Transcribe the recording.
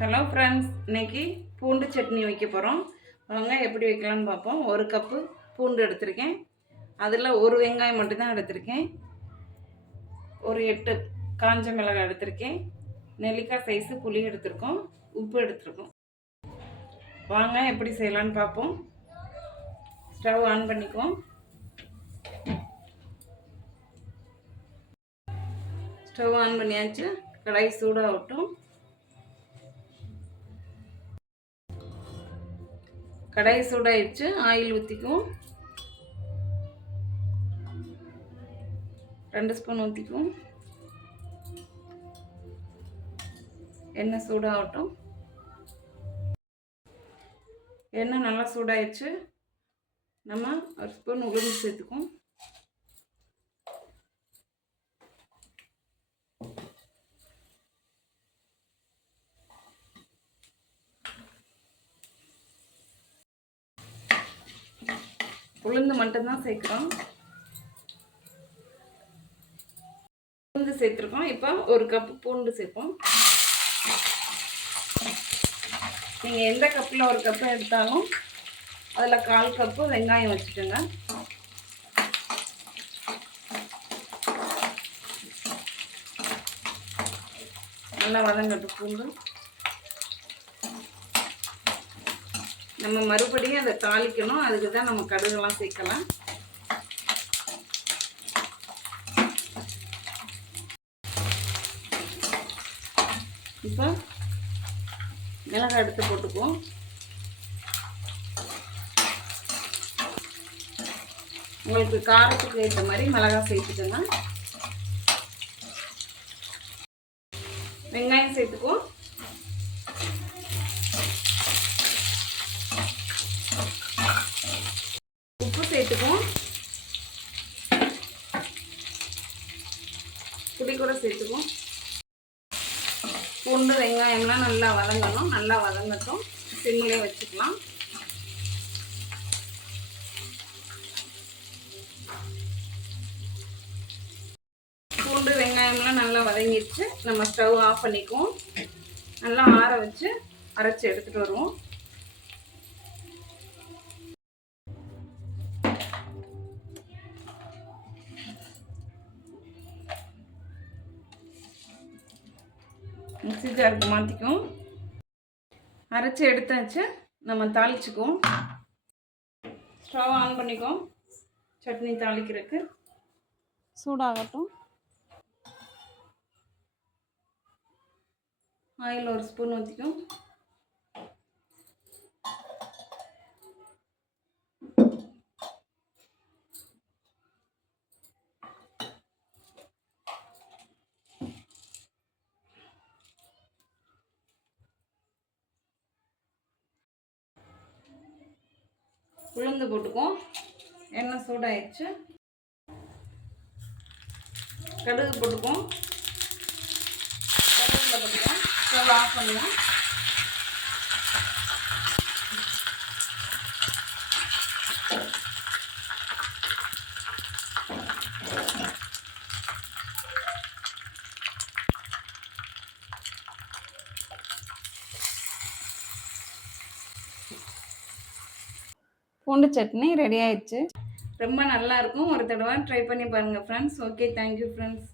Hello friends இன்னைக்கு பூண்டு சட்னி வைக்க போகிறோம் வாங்க எப்படி வைக்கலாம்னு பார்ப்போம். ஒரு கப்பு பூண்டு எடுத்திருக்கேன். அதில் ஒரு வெங்காயம் மட்டும்தான் எடுத்திருக்கேன். ஒரு எட்டு காஞ்ச மிளகாய் எடுத்திருக்கேன். நெல்லிக்காய் சைஸு புளி எடுத்திருக்கோம். உப்பு எடுத்திருக்கோம். வாங்க எப்படி செய்யலான்னு பார்ப்போம். ஸ்டவ் ஆன் பண்ணிக்குவோம். ஸ்டவ் ஆன் பண்ணியாச்சு. கடாய் சூடாகட்டும். கடாய் சூடாயிடுச்சு ஆயில் ஊற்றிக்குவோம் ரெண்டு ஸ்பூன் ஊற்றிக்குவோம் எண்ணெய் சூடாகட்டும். எண்ணெய் நல்லா சூடாயிடுச்சு. நம்ம ஒரு ஸ்பூன் உளுந்து சேர்த்துக்குவோம். உளுந்து மட்டும்தான் சேர்க்குறோம். உளுந்து சேர்த்துருக்கோம். இப்போ ஒரு கப்பு பூண்டு சேர்ப்போம். நீங்கள் எந்த கப்பில் ஒரு கப்பு எடுத்தாலும் அதில் கால் கப்பு வெங்காயம் வச்சுக்கோங்க. நல்லா வதங்கட்டும் பூண்டு. நம்ம மறுபடியும் அதை தாளிக்கணும். அதுக்கு தான் நம்ம கடுகுலாம் சேர்க்கலாம். இப்போ மிளகாய் எடுத்து போட்டுக்குவோம். உங்களுக்கு காரத்துக்கு ஏற்ற மாதிரி மிளகாய் சேர்த்துக்கோங்க. வெங்காயம் சேர்த்துக்குவோம். உப்பு சேர்த்துக்குவோம். புளி கூட சேர்த்துக்குவோம். பூண்டு வெங்காயம்லாம் நல்லா வதங்கணும். நல்லா வதங்கட்டும். சிம்மிலே வச்சுக்கலாம். பூண்டு வெங்காயம்லாம் நல்லா வதங்கிடுச்சு நம்ம ஸ்டவ் ஆஃப் பண்ணிக்குவோம். நல்லா ஆற வச்சு அரைச்சி எடுத்துகிட்டு வருவோம். மிக்சி ஜாருக்கு மாற்றிக்கும் அரைச்சி எடுத்தாச்சு. நம்ம தாளிச்சுக்குவோம். ஸ்டவ் ஆன் பண்ணிக்குவோம். சட்னி தாளிக்கிறதுக்கு. சூடாகட்டும். ஆயில் ஒரு ஸ்பூன் ஊற்றிக்கும் உளுந்து போட்டுக்குவோம். எண்ணெய் சூடாயிடுச்சு. கடுகு போட்டுக்குவோம். கடுகுல போட்டுக்குவோம். ஸ்டவ் ஆஃப் பண்ணுவோம் பூண்டு சட்னி ரெடி ஆயிடுச்சு. ரொம்ப நல்லா இருக்கும். ஒரு தடவை ட்ரை பண்ணி பாருங்கள் ஃப்ரெண்ட்ஸ் ஓகே தேங்க்யூ ஃப்ரெண்ட்ஸ்